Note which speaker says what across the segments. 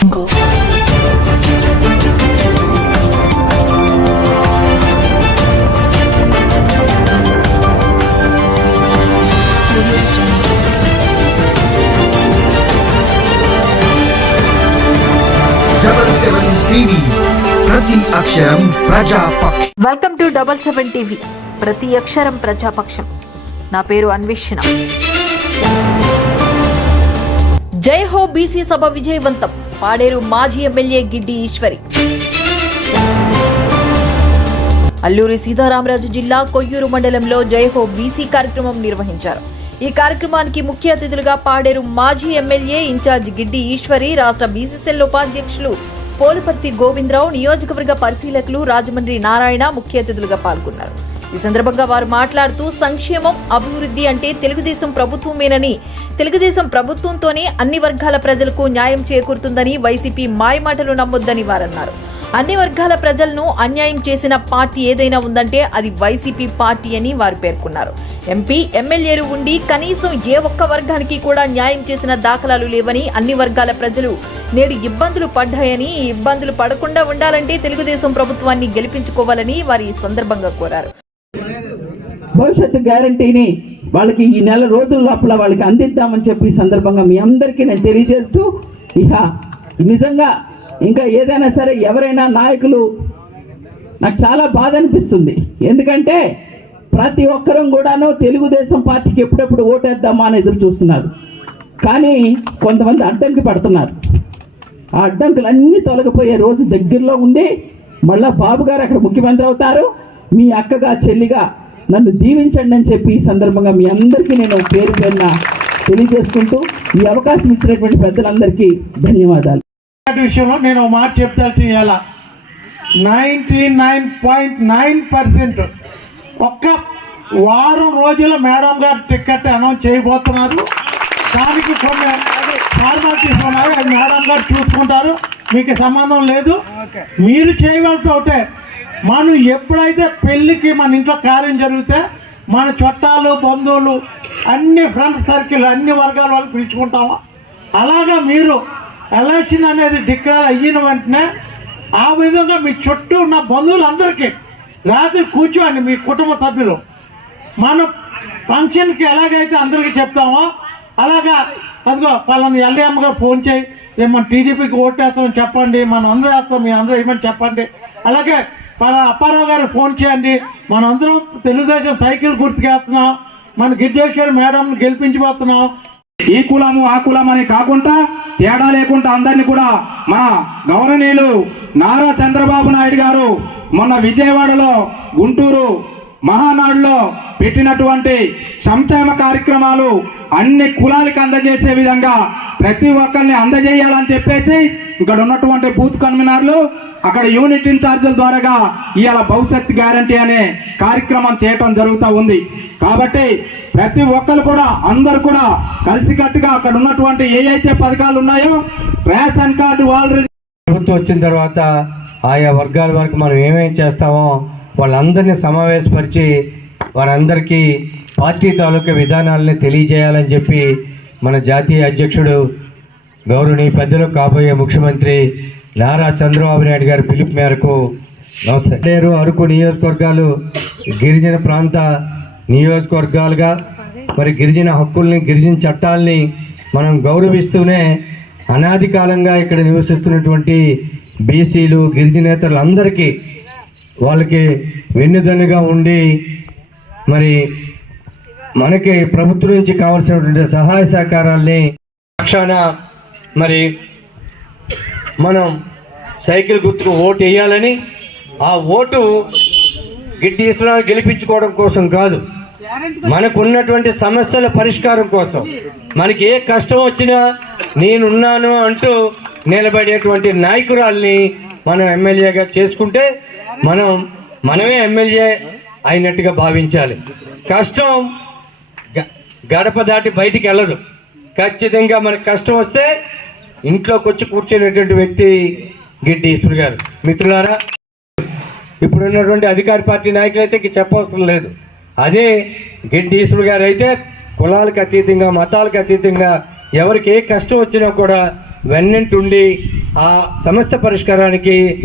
Speaker 1: ప్రతి అక్షరం ప్రజాపక్ష
Speaker 2: welcome to double seven TV ప్రతి అక్షరం ప్రజాపక్షం నా పేరు అన్వేషణ. జై హో బీసీ సభ విజయవంతం. పాడేరు మాజీ ఎమ్మెల్యే గిడ్డి ఈశ్వరి. అల్లూరి సీతారామరాజు జిల్లా కొయ్యూరు మండలంలో జయహో బీసీ కార్యక్రమం నిర్వహించారు. ఈ కార్యక్రమానికి ముఖ్య అతిథులుగా పాడేరు మాజీ ఎమ్మెల్యే ఇన్ఛార్జ్ గిడ్డి ఈశ్వరి రాష్ట్ర బీసీసీఎల్ ఉపాధ్యక్షులు పోలుపర్తి గోవిందరావు నియోజకవర్గ పరిశీలకులు రాజమండ్రి నారాయణ ముఖ్య అతిథులుగా పాల్గొన్నారు. ఈ సందర్భంగా వారు మాట్లాడుతూ సంక్షేమం అభివృద్ధి అంటే తెలుగుదేశం ప్రభుత్వమేనని. తెలుగుదేశం ప్రభుత్వంతోనే అన్ని వర్గాల ప్రజలకు న్యాయం చేకూరుతుందని వైసీపీ మాయమాటలు నమ్మొద్దని వారన్నారు. అన్ని వర్గాల ప్రజలను అన్యాయం చేసిన పార్టీ ఏదైనా ఉందంటే అది వైసీపీ పార్టీ అని వారు పేర్కొన్నారు. ఎంపీ ఎమ్మెల్యేలు ఉండి కనీసం ఏ ఒక్క వర్గానికి కూడా న్యాయం చేసిన దాఖలాలు లేవని అన్ని వర్గాల ప్రజలు నేడు ఇబ్బందులు పడ్డాయని ఇబ్బందులు పడకుండా ఉండాలంటే తెలుగుదేశం ప్రభుత్వాన్ని గెలిపించుకోవాలని వారి సందర్భంగా కోరారు.
Speaker 3: భవిష్యత్తు గ్యారంటీని వాళ్ళకి ఈ నెల రోజుల లోపల వాళ్ళకి అందిద్దామని చెప్పి ఈ సందర్భంగా మీ అందరికీ నేను తెలియజేస్తూ ఇక నిజంగా ఇంకా ఏదైనా సరే ఎవరైనా నాయకులు నాకు చాలా బాధ అనిపిస్తుంది. ఎందుకంటే ప్రతి ఒక్కరం కూడాను తెలుగుదేశం పార్టీకి ఎప్పుడెప్పుడు ఓటేద్దామా అని ఎదురు చూస్తున్నారు. కానీ కొంతమంది అడ్డంకి పడుతున్నారు. ఆ అడ్డంకులన్నీ తొలగిపోయే రోజు దగ్గరలో ఉంది. మళ్ళీ బాబు గారు అక్కడ ముఖ్యమంత్రి అవుతారు. మీ అక్కగా చెల్లిగా నన్ను దీవించండి అని చెప్పి ఈ సందర్భంగా మీ అందరికీ నేను పేరు పేరున తెలియజేసుకుంటూ ఈ అవకాశం ఇచ్చినటువంటి పెద్దలందరికీ ధన్యవాదాలు.
Speaker 4: విషయంలో నేను ఒక మాట చెప్తాల్సి ఇవాళ. Ninety nine point nine percent ఒక్క వారం రోజుల మేడం గారు టికెట్ అనౌన్స్ చేయబోతున్నారు. దానికి కొన్ని ఫార్మాలిటీస్ ఉన్నాయి. అది మేడం గారు చూసుకుంటారు. మీకు సంబంధం లేదు. మీరు చేయవలసి ఒకటే. మనం ఎప్పుడైతే పెళ్ళికి మన ఇంట్లో కార్యం జరిగితే మన చుట్టాలు బంధువులు అన్ని ఫ్రెండ్ సర్కిల్ అన్ని వర్గాల వాళ్ళు పిలుచుకుంటాము? అలాగా మీరు ఎలక్షన్ అనేది డిక్లేర్ అయిన వెంటనే ఆ విధంగా మీ చుట్టూ ఉన్న బంధువులందరికీ రాత్రి కూర్చోండి మీ కుటుంబ సభ్యులు. మనం ఫంక్షన్కి ఎలాగైతే అందరికీ చెప్తామో అలాగా అదిగో పలానా ఎల్ఏఎం గారు ఫోన్ చేయి రేపు మన టీడీపీకి ఓటేస్తామని చెప్పండి మనం అందరూ వేస్తాం మీ అందరూ ఏమని చెప్పండి. అలాగే అప్పారావు గారు ఫోన్ చేయండి. మనం అందరం తెలుగుదేశం సైకిల్ గుర్తుకేస్తున్నాం. మన గిడ్డేశ్వరి మేడం గెలిపించబోతున్నాం.
Speaker 5: ఈ కులము ఆ కులం అని కాకుండా తేడా లేకుండా అందరినీ కూడా మన గౌరవనీయులు నారా చంద్రబాబు నాయుడు గారు మొన్న విజయవాడలో గుంటూరు మహానాడులో పెట్టినటువంటి సంక్షేమ కార్యక్రమాలు అన్ని కులాలకు అందజేసే విధంగా ప్రతి ఒక్కరిని అందజేయాలని చెప్పేసి ఇక్కడ ఉన్నటువంటి బూత్ కన్వీనర్లు అక్కడ యూనిట్ ఇన్ఛార్జీల ద్వారాగా ఇవాళ భవిష్యత్ గ్యారంటీ అనే కార్యక్రమం చేయటం జరుగుతూ ఉంది. కాబట్టి ప్రతి ఒక్కరు కూడా అందరు కూడా కలిసికట్టుగా అక్కడ ఉన్నటువంటి ఏ అయితే పథకాలు ఉన్నాయో రేషన్ కార్డు ఆల్రెడీ
Speaker 6: ప్రభుత్వం వచ్చిన తర్వాత ఆయా వర్గాల వరకు మనం ఏమేం చేస్తామో వాళ్ళందరినీ సమావేశపరిచి వారందరికీ పార్టీ తాలూకా విధానాలని తెలియజేయాలని చెప్పి మన జాతీయ అధ్యక్షుడు గౌరవనీయ పెద్దలు కాబోయే ముఖ్యమంత్రి నారా చంద్రబాబు నాయుడు గారి పిలుపు మేరకు నమస్తే. అరకు నియోజకవర్గాలు గిరిజన ప్రాంత నియోజకవర్గాలుగా మరి గిరిజన హక్కుల్ని గిరిజన చట్టాల్ని మనం గౌరవిస్తూనే అనాది కాలంగా ఇక్కడ నివసిస్తున్నటువంటి బీసీలు గిరిజనేతలందరికీ వాళ్ళకి వెన్నుదన్నుగా ఉండి మరి మనకి ప్రభుత్వం నుంచి కావాల్సినటువంటి సహాయ సహకారాల్ని పక్షాన మరి మనం సైకిల్ గుర్తుకు ఓటు వేయాలని ఆ ఓటు గిడ్డి ఇస్లాం గెలిపించుకోవడం కోసం కాదు. మనకున్నటువంటి సమస్యల పరిష్కారం కోసం. మనకి ఏ కష్టం వచ్చినా నేనున్నాను అంటూ నిలబడేటువంటి నాయకురాల్ని మనం ఎమ్మెల్యేగా చేసుకుంటే మనం మనమే ఎమ్మెల్యే అయినట్టుగా భావించాలి. కష్టం గ- గడప దాటి బయటికి వెళ్ళదు. ఖచ్చితంగా మనకు కష్టం వస్తే ఇంట్లోకి వచ్చి కూర్చునేటువంటి వ్యక్తి గిడ్డి ఈశ్వర్ గారు. మిత్రులారా ఇప్పుడున్నటువంటి అధికార పార్టీ నాయకులు అయితే చెప్పవసరం లేదు. అదే గిడ్డి ఈశ్వర్ గారు అయితే కులాలకు అతీతంగా మతాలకు అతీతంగా ఎవరికి ఏ కష్టం వచ్చినా కూడా వెన్నంటుండి ఆ సమస్య పరిష్కారానికి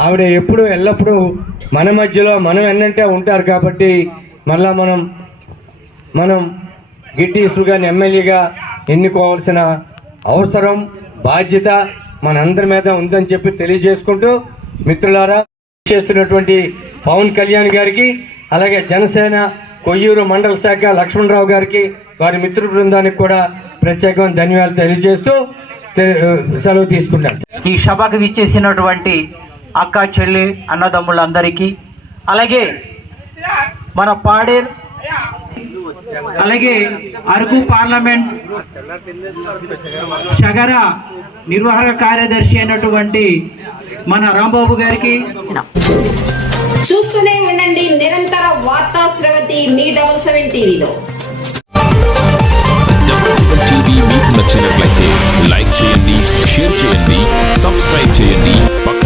Speaker 6: ఆవిడ ఎప్పుడు ఎల్లప్పుడూ మన మధ్యలో మనం ఎన్నంటే ఉంటారు కాబట్టి మళ్ళా మనం మనం గిడ్డి సుగాని ఎమ్మెల్యేగా ఎన్నుకోవాల్సిన అవసరం బాధ్యత మనందరి మీద ఉందని చెప్పి తెలియజేసుకుంటూ మిత్రులారా చేస్తున్నటువంటి పవన్ కళ్యాణ్ గారికి అలాగే జనసేన కొయ్యూరు మండల శాఖ లక్ష్మణరావు గారికి వారి మిత్ర బృందానికి కూడా ప్రత్యేకమైన ధన్యవాదాలు తెలియజేస్తూ సెలవు తీసుకుంటాను
Speaker 7: ఈ సభకు విచ్చేసినటువంటి అక్క చెల్లి అన్నదమ్ములందరికీ. అలాగే మన పాడేర్ అలాగే అరకు పార్లమెంట్ సగర నిర్వాహక కార్యదర్శి అయినటువంటి మన రాంబాబు గారికి
Speaker 8: చూస్తూనే ఉండండి నిరంతర వార్తా స్రవంతి మీ డబల్ సెవెన్ టీవీలో.
Speaker 9: టీవీ మీకు నచ్చినట్లయితే లైక్ చేయండి షేర్ చేయండి సబ్స్క్రైబ్ చేయండి.